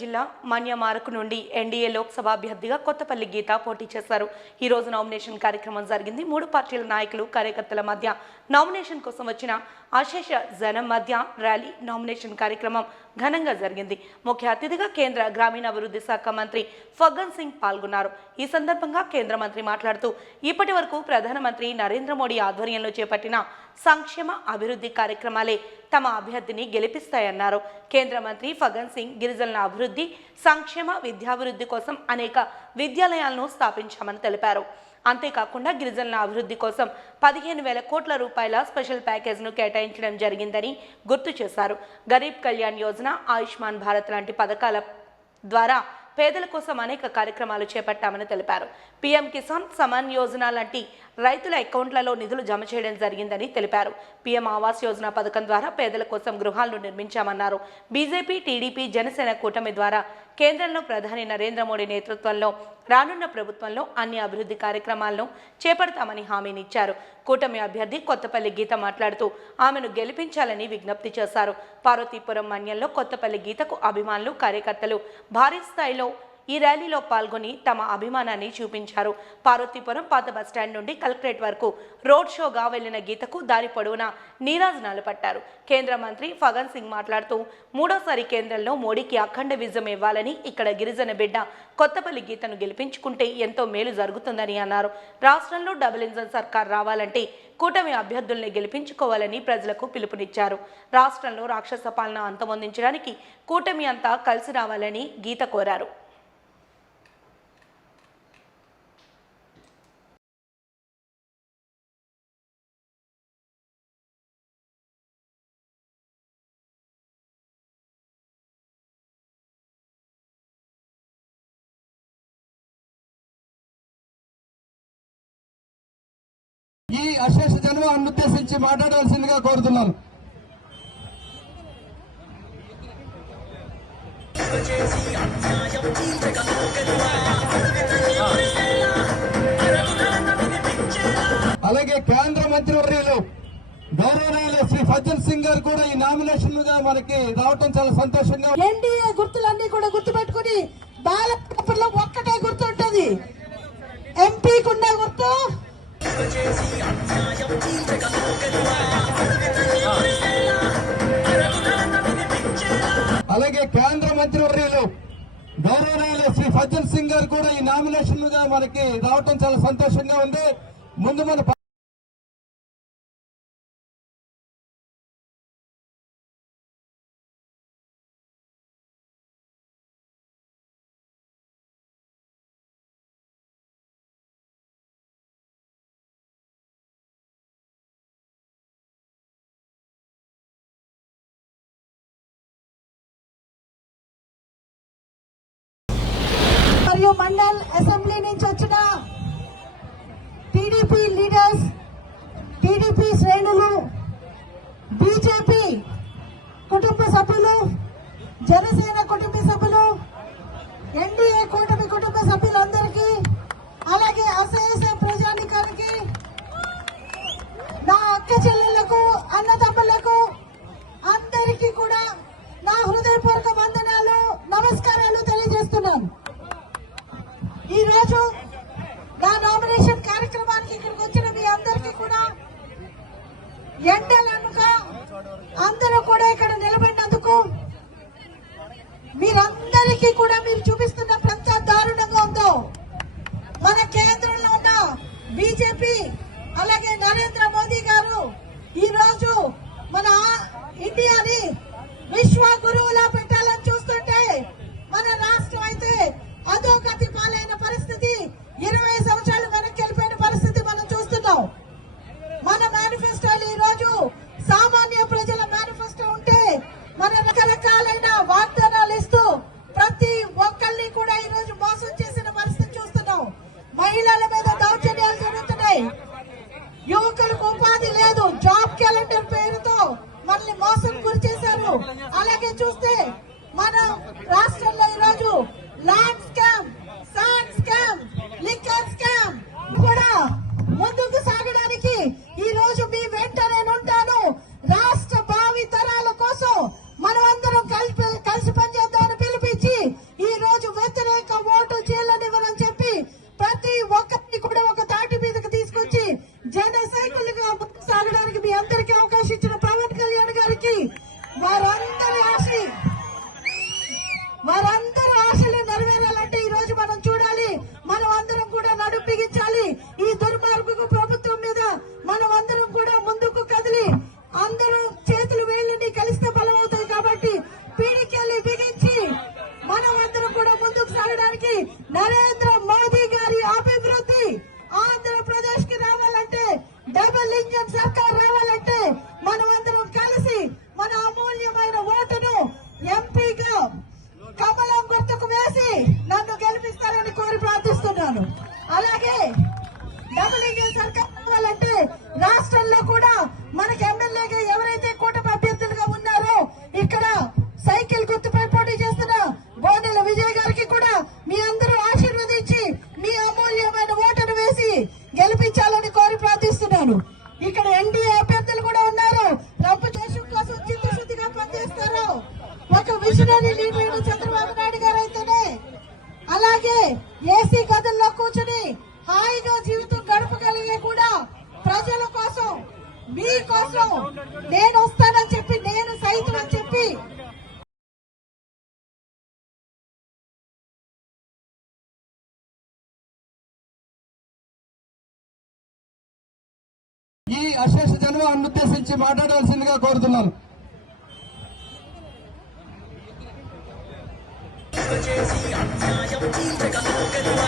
జిల్లా మన్యమారకు నుండి ఎన్డీఏ లోక్సభ అభ్యర్థిగా కొత్తపల్లి గీత పోటీ చేశారు. ఈ రోజు నామినేషన్ కార్యక్రమం జరిగింది. మూడు పార్టీల నాయకులు కార్యకర్తల మధ్య నామినేషన్ కోసం వచ్చిన అశేష జనం మధ్య ర్యాలీ నామినేషన్ కార్యక్రమం ఘనంగా జరిగింది. ముఖ్య అతిథిగా కేంద్ర గ్రామీణాభివృద్ధి శాఖ మంత్రి ఫగ్గన్ సింగ్ పాల్గొన్నారు. ఈ సందర్భంగా కేంద్ర మంత్రి మాట్లాడుతూ ఇప్పటి వరకు ప్రధానమంత్రి నరేంద్ర మోడీ ఆధ్వర్యంలో చేపట్టిన సంక్షేమ అభివృద్ధి కార్యక్రమాలే తమ అభ్యర్థిని గెలిపిస్తాయన్నారు. కేంద్ర మంత్రి ఫగన్ సింగ్ గిరిజనుల అభివృద్ధి సంక్షేమ విద్యాభివృద్ధి కోసం అనేక విద్యాలయాలను స్థాపించామని తెలిపారు. అంతేకాకుండా గిరిజనుల అభివృద్ధి కోసం పదిహేను వేల కోట్ల రూపాయల స్పెషల్ ప్యాకేజ్ను కేటాయించడం జరిగిందని గుర్తు చేశారు. గరీబ్ కళ్యాణ్ యోజన ఆయుష్మాన్ భారత్ లాంటి పథకాల ద్వారా పేదల కోసం అనేక కార్యక్రమాలు చేపట్టామని తెలిపారు. పీఎం కిసాన్ సమాన్ యోజన లాంటి రైతుల అకౌంట్లలో నిధులు జమ చేయడం జరిగిందని తెలిపారు. పీఎం ఆవాస్ యోజన పథకం ద్వారా పేదల కోసం గృహాలను నిర్మించామన్నారు. బీజేపీ టీడీపీ జనసేన కూటమి ద్వారా కేంద్రంలో ప్రధాని నరేంద్ర మోడీ నేతృత్వంలో రానున్న ప్రభుత్వంలో అన్ని అభివృద్ధి కార్యక్రమాలను చేపడతామని హామీనిచ్చారు కూటమి అభ్యర్థి కొత్తపల్లి గీత మాట్లాడుతూ ఆమెను గెలిపించాలని విజ్ఞప్తి చేశారు. పార్వతీపురం మన్యంలో కొత్తపల్లి గీతకు అభిమానులు కార్యకర్తలు భారీ స్థాయిలో ఈ ర్యాలీలో పాల్గొని తమ అభిమానాన్ని చూపించారు. పార్వతీపురం పాత బస్టాండ్ నుండి కలెక్టరేట్ వరకు రోడ్ షోగా వెళ్ళిన గీతకు దారి పొడవునా నీరాజనాలు పట్టారు కేంద్ర మంత్రి ఫగన్ సింగ్ మాట్లాడుతూ మూడోసారి కేంద్రంలో మోడీకి అఖండ విజయం ఇవ్వాలని ఇక్కడ గిరిజన బిడ్డ కొత్తపల్లి గీతను గెలిపించుకుంటే ఎంతో మేలు జరుగుతుందని అన్నారు. రాష్ట్రంలో డబుల్ ఇంజన్ సర్కార్ రావాలంటే కూటమి అభ్యర్థుల్ని గెలిపించుకోవాలని ప్రజలకు పిలుపునిచ్చారు. రాష్ట్రంలో రాక్షస పాలన అంతమొందించడానికి కూటమి అంతా కలిసి రావాలని గీత కోరారు. ఈ అశేష జన్మను ఉద్దేశించి మాట్లాడవలసిందిగా కోరుతున్నాను. అలాగే కేంద్ర మంత్రివర్యులు గౌరవనీయులు శ్రీ సజ్జన్ సింగ్ గారు కూడా ఈ నామినేషన్గా మనకి రావటం చాలా సంతోషంగా ఎన్డీఏ గుర్తులన్నీ కూడా గుర్తు పెట్టుకుని ఒక్కటే గుర్తుంటది. ఎంపీకున్న గుర్తు అలాగే కేంద్ర మంత్రివర్యులు గౌరవనీయులు శ్రీ ఫజ్జన్ సింగ్ గారు కూడా ఈ నామినేషన్గా మనకి రావటం చాలా సంతోషంగా ఉంది. ముందు మన లీడర్స్ టీడీపీ శ్రేణులు ఎండలనుక అందరూ కూడా ఇక్కడ నిలబడి Last ఏసీ గదుల్లో కూర్చుని హాయిగా జీవితం గడపగలిగే కూడా ప్రజల కోసం మీ కోసం నేను వస్తానని చెప్పి నేను సైతం అని చెప్పి ఈ అశేష జన్మాన్ని ఉద్దేశించి మాట్లాడాల్సిందిగా కోరుతున్నాను. చేసి అన్యాయం ఈ జగము గెలువ